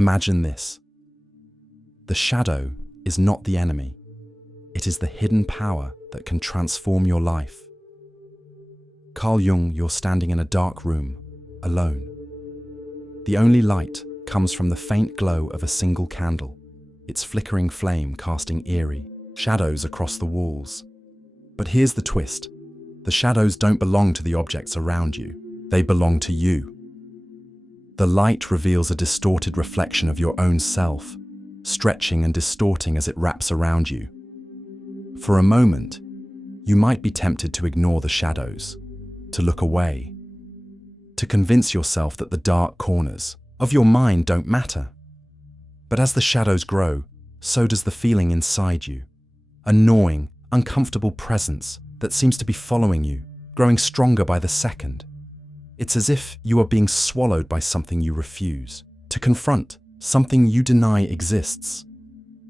Imagine this. The shadow is not the enemy. It is the hidden power that can transform your life. Carl Jung, you're standing in a dark room, alone. The only light comes from the faint glow of a single candle, its flickering flame casting eerie shadows across the walls. But here's the twist. The shadows don't belong to the objects around you. They belong to you. The light reveals a distorted reflection of your own self, stretching and distorting as it wraps around you. For a moment, you might be tempted to ignore the shadows, to look away, to convince yourself that the dark corners of your mind don't matter. But as the shadows grow, so does the feeling inside you, a gnawing, uncomfortable presence that seems to be following you, growing stronger by the second. It's as if you are being swallowed by something you refuse to confront, something you deny exists.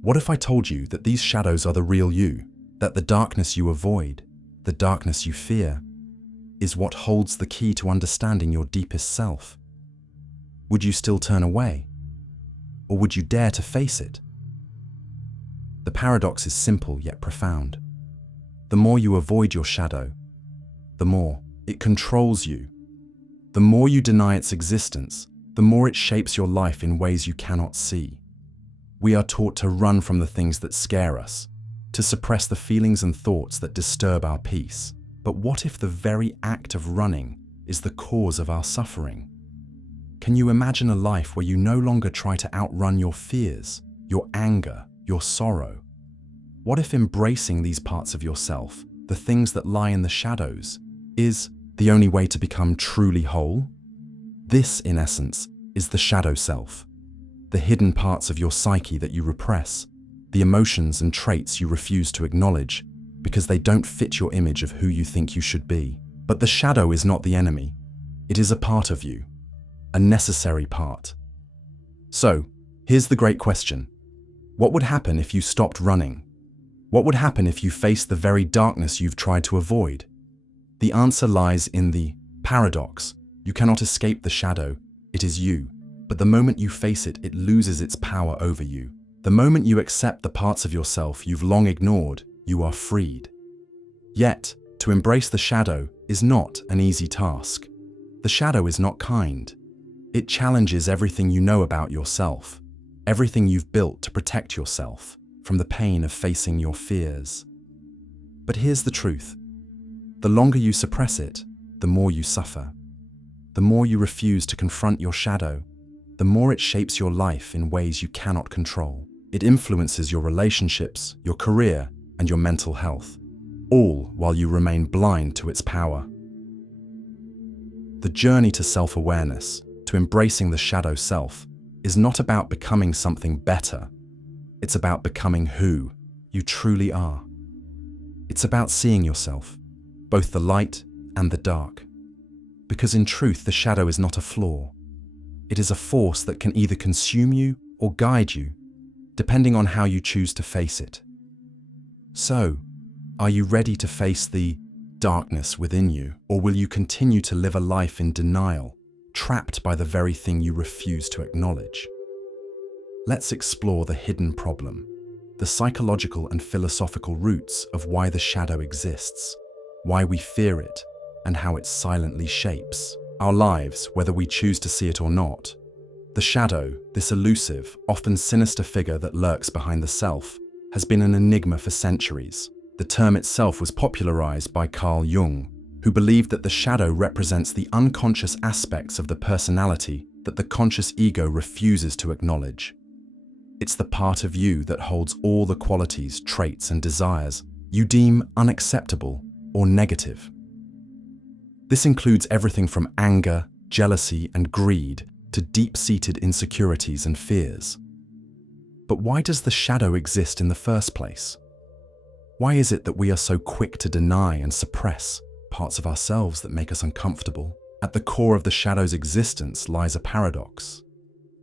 What if I told you that these shadows are the real you, that the darkness you avoid, the darkness you fear, is what holds the key to understanding your deepest self? Would you still turn away? Or would you dare to face it? The paradox is simple yet profound. The more you avoid your shadow, the more it controls you. The more you deny its existence, the more it shapes your life in ways you cannot see. We are taught to run from the things that scare us, to suppress the feelings and thoughts that disturb our peace. But what if the very act of running is the cause of our suffering? Can you imagine a life where you no longer try to outrun your fears, your anger, your sorrow? What if embracing these parts of yourself, the things that lie in the shadows, is the only way to become truly whole? This, in essence, is the shadow self, the hidden parts of your psyche that you repress, the emotions and traits you refuse to acknowledge because they don't fit your image of who you think you should be. But the shadow is not the enemy. It is a part of you, a necessary part. So, here's the great question. What would happen if you stopped running? What would happen if you faced the very darkness you've tried to avoid? The answer lies in the paradox. You cannot escape the shadow. It is you. But the moment you face it, it loses its power over you. The moment you accept the parts of yourself you've long ignored, you are freed. Yet, to embrace the shadow is not an easy task. The shadow is not kind. It challenges everything you know about yourself, everything you've built to protect yourself from the pain of facing your fears. But here's the truth. The longer you suppress it, the more you suffer. The more you refuse to confront your shadow, the more it shapes your life in ways you cannot control. It influences your relationships, your career, and your mental health, all while you remain blind to its power. The journey to self-awareness, to embracing the shadow self, is not about becoming something better. It's about becoming who you truly are. It's about seeing yourself, both the light and the dark. Because in truth, the shadow is not a flaw. It is a force that can either consume you or guide you, depending on how you choose to face it. So, are you ready to face the darkness within you, or will you continue to live a life in denial, trapped by the very thing you refuse to acknowledge? Let's explore the hidden problem, the psychological and philosophical roots of why the shadow exists, why we fear it, and how it silently shapes our lives, whether we choose to see it or not. The shadow, this elusive, often sinister figure that lurks behind the self, has been an enigma for centuries. The term itself was popularized by Carl Jung, who believed that the shadow represents the unconscious aspects of the personality that the conscious ego refuses to acknowledge. It's the part of you that holds all the qualities, traits, and desires you deem unacceptable or negative. This includes everything from anger, jealousy, and greed to deep-seated insecurities and fears. But why does the shadow exist in the first place? Why is it that we are so quick to deny and suppress parts of ourselves that make us uncomfortable? At the core of the shadow's existence lies a paradox.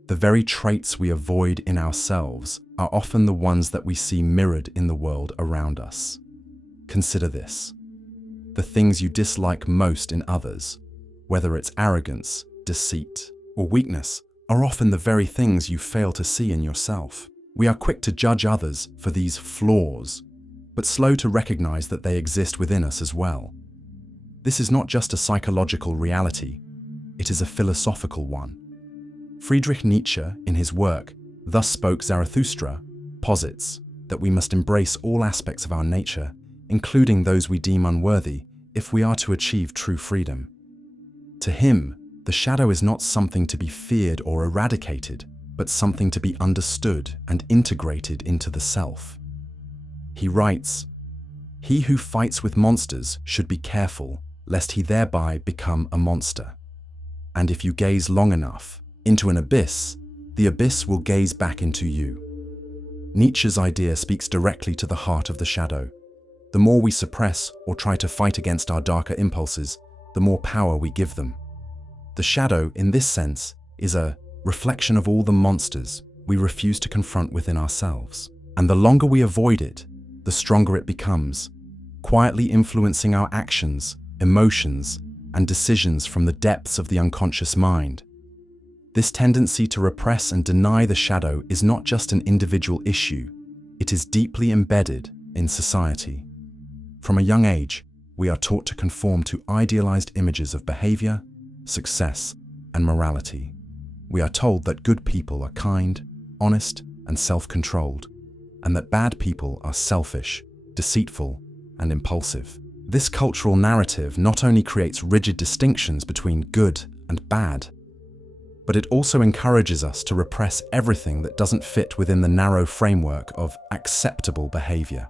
The very traits we avoid in ourselves are often the ones that we see mirrored in the world around us. Consider this. The things you dislike most in others, whether it's arrogance, deceit, or weakness, are often the very things you fail to see in yourself. We are quick to judge others for these flaws, but slow to recognize that they exist within us as well. This is not just a psychological reality, it is a philosophical one. Friedrich Nietzsche, in his work, Thus Spoke Zarathustra, posits that we must embrace all aspects of our nature, including those we deem unworthy, if we are to achieve true freedom. To him, the shadow is not something to be feared or eradicated, but something to be understood and integrated into the self. He writes, "He who fights with monsters should be careful, lest he thereby become a monster. And if you gaze long enough into an abyss, the abyss will gaze back into you." Nietzsche's idea speaks directly to the heart of the shadow. The more we suppress or try to fight against our darker impulses, the more power we give them. The shadow, in this sense, is a reflection of all the monsters we refuse to confront within ourselves. And the longer we avoid it, the stronger it becomes, quietly influencing our actions, emotions, and decisions from the depths of the unconscious mind. This tendency to repress and deny the shadow is not just an individual issue, it is deeply embedded in society. From a young age, we are taught to conform to idealized images of behavior, success, and morality. We are told that good people are kind, honest, and self-controlled, and that bad people are selfish, deceitful, and impulsive. This cultural narrative not only creates rigid distinctions between good and bad, but it also encourages us to repress everything that doesn't fit within the narrow framework of acceptable behavior.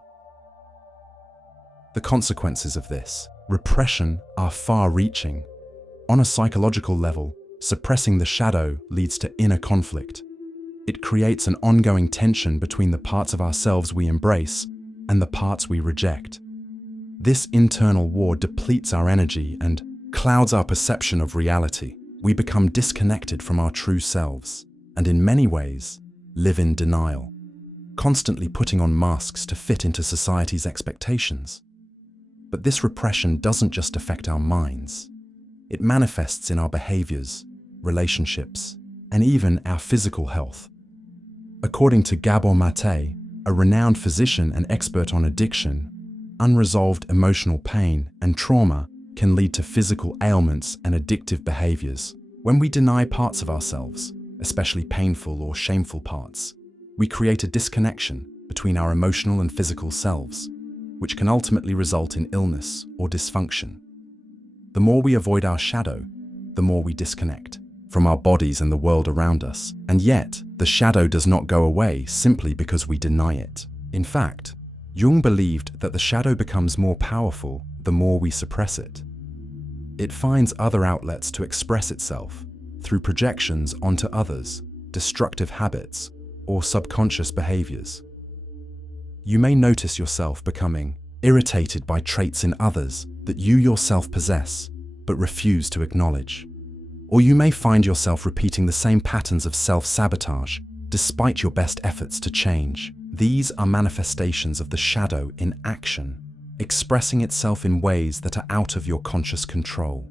The consequences of this repression are far-reaching. On a psychological level, suppressing the shadow leads to inner conflict. It creates an ongoing tension between the parts of ourselves we embrace and the parts we reject. This internal war depletes our energy and clouds our perception of reality. We become disconnected from our true selves, and in many ways, live in denial, constantly putting on masks to fit into society's expectations. But this repression doesn't just affect our minds. It manifests in our behaviors, relationships, and even our physical health. According to Gabor Mate, a renowned physician and expert on addiction, unresolved emotional pain and trauma can lead to physical ailments and addictive behaviors. When we deny parts of ourselves, especially painful or shameful parts, we create a disconnection between our emotional and physical selves, which can ultimately result in illness or dysfunction. The more we avoid our shadow, the more we disconnect from our bodies and the world around us. And yet, the shadow does not go away simply because we deny it. In fact, Jung believed that the shadow becomes more powerful the more we suppress it. It finds other outlets to express itself through projections onto others, destructive habits, or subconscious behaviors. You may notice yourself becoming irritated by traits in others that you yourself possess but refuse to acknowledge. Or you may find yourself repeating the same patterns of self-sabotage despite your best efforts to change. These are manifestations of the shadow in action, expressing itself in ways that are out of your conscious control.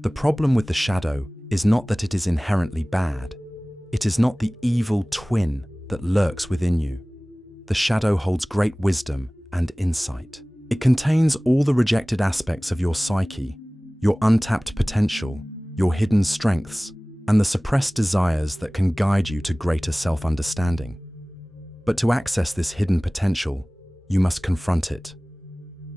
The problem with the shadow is not that it is inherently bad. It is not the evil twin that lurks within you. The shadow holds great wisdom and insight. It contains all the rejected aspects of your psyche, your untapped potential, your hidden strengths, and the suppressed desires that can guide you to greater self-understanding. But to access this hidden potential, you must confront it.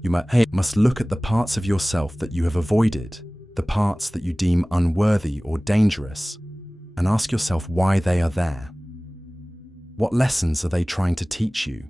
You must look at the parts of yourself that you have avoided, the parts that you deem unworthy or dangerous, and ask yourself why they are there. What lessons are they trying to teach you?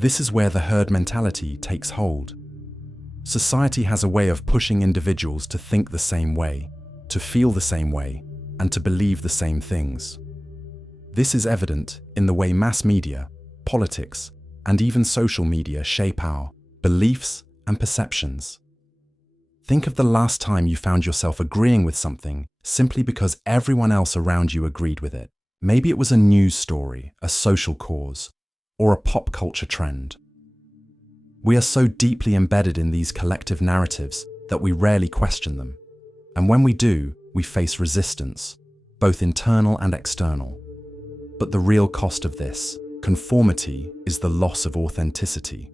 This is where the herd mentality takes hold. Society has a way of pushing individuals to think the same way, to feel the same way, and to believe the same things. This is evident in the way mass media, politics, and even social media shape our beliefs and perceptions. Think of the last time you found yourself agreeing with something simply because everyone else around you agreed with it. Maybe it was a news story, a social cause, or a pop culture trend. We are so deeply embedded in these collective narratives that we rarely question them. And when we do, we face resistance, both internal and external. But the real cost of this, conformity, is the loss of authenticity.